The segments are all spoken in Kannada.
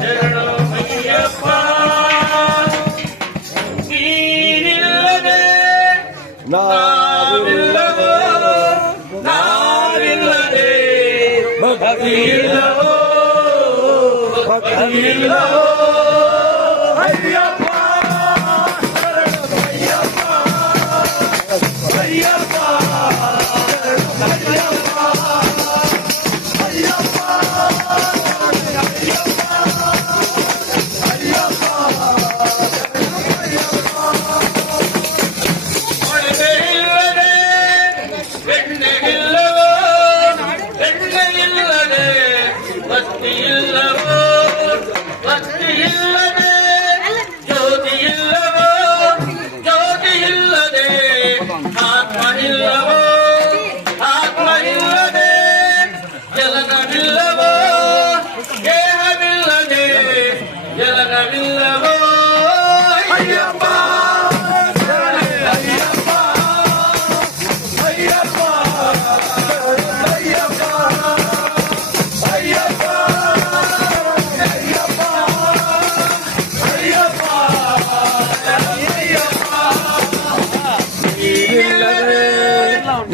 ಶರಣಮಯ್ಯಪ್ಪ ನೀನಿಲ್ಲದೆ ನಾವಿಲ್ಲವೋ ನಾವಿಲ್ಲದೆ ಭಕ್ತಿ ಇಲ್ಲವೋ ಭಕ್ತಿ ಇಲ್ಲವೋ ಅಯ್ಯಪ್ಪ ಶರಣಮಯ್ಯಪ್ಪ ಅಯ್ಯಪ್ಪ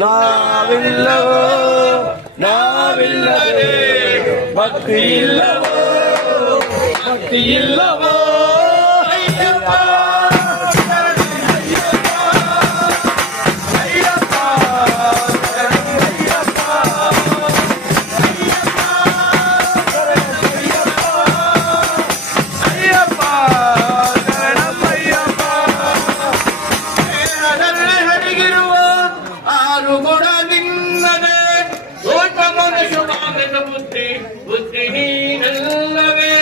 ನಾವಿಲ್ಲವೋ ನಾವಿಲ್ಲದೆ ಭಕ್ತಿ ಇಲ್ಲವೋ ಭಕ್ತಿ ಇಲ್ಲವೋ ಅಯ್ಯಪ್ಪ ಅಯ್ಯಪ್ಪ ಅಯ್ಯಪ್ಪ ಅಯ್ಯಪ್ಪ ಶರಣಮಯ್ಯಪ್ಪ ದೇಹದಲ್ಲಿ ಹರಿಗಿರುವ ಆರು ಗುಣ ನಿನ್ನದೆ ದೋಷ ಮನುಷ್ಯ ಮಾನಸ ಬುದ್ಧಿ ಬುದ್ಧಿ ನೀನಲ್ಲವೇ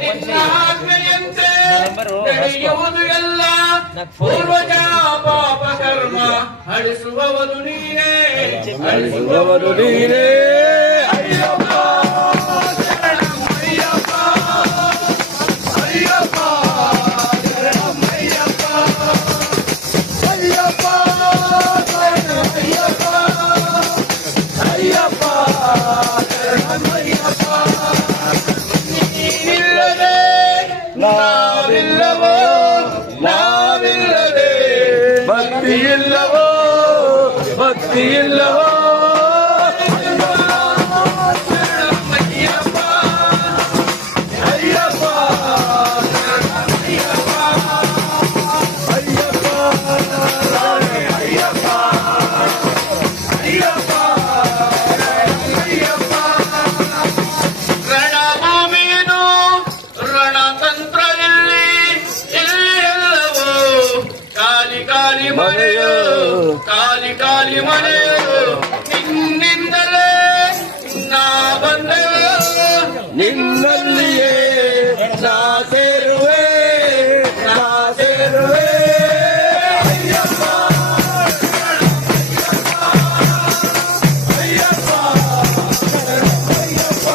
ನಿನ್ನ ಆಜ್ಞೆಯಂತೆ ನಡೆಯುವುದು ಎಲ್ಲ ಪೂರ್ವಜ ಪಾಪ ಕರ್ಮ ಅಳಿಸುವವನು ನೀನೇ ಅಳಿಸುವವನು ನೀನೇ ಅಯ್ಯಪ್ಪ ಶರಣಮಯ್ಯಪ್ಪ ಅಯ್ಯಪ್ಪ ಶರಣಮಯ್ಯಪ್ಪ ಅಯ್ಯಪ್ಪ ಶರಣಮಯ್ಯಪ್ಪ ಅಯ್ಯಪ್ಪ ಶರಣಮಯ್ಯಪ್ಪ ನೀನಿಲ್ಲದೆ ನಾವಿಲ್ಲವೋ ನಾವಿಲ್ಲದೆ ಭಕ್ತಿ ಇಲ್ಲವೋ ಭಕ್ತಿ ಇಲ್ಲವೋ ಶರಣಮಯ್ಯಪ್ಪ ಅಯ್ಯಪ್ಪ ಶರಣಮಯ್ಯಪ್ಪ ಅಯ್ಯಪ್ಪ ಅಯ್ಯಪ್ಪ ಅಯ್ಯಪ್ಪ ಶರಣಮಯ್ಯಪ್ಪ ರಣಭೂಮಿಯನು ರಣತಂತ್ರದಲ್ಲಿ ಇಲ್ಲಿ ಎಲ್ಲವೋ ಕಾಲಿ ಕಾಲಿ ಮನೆಯೋ ಕಾಲಿ ಕಾಲಿ ಮನೆಯೋ ನಿನ್ನಿಂದಲೇ ನಾ ಬಂದೆವು ನಿನ್ನಲ್ಲಿಯೇ ನಾ ಸೇರುವೆ ನಾ ಸೇರುವೆ ಅಯ್ಯಪ್ಪ ಅಯ್ಯಪ್ಪ ಶರಣಮಯ್ಯಪ್ಪ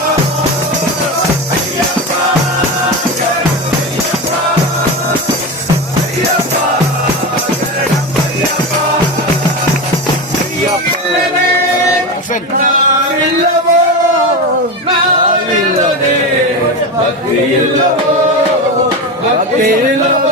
ಅಯ್ಯಪ್ಪ ಶರಣಮಯ್ಯಪ್ಪ ಅಯ್ಯಪ್ಪ ಶರಣಮಯ್ಯಪ್ಪ ನಾವಿಲ್ಲವೋ ನಾವಿಲ್ಲದೆ ಭಕ್ತಿ ಇಲ್ಲವೋ ಭಕ್ತಿ ಇಲ್ಲವೋ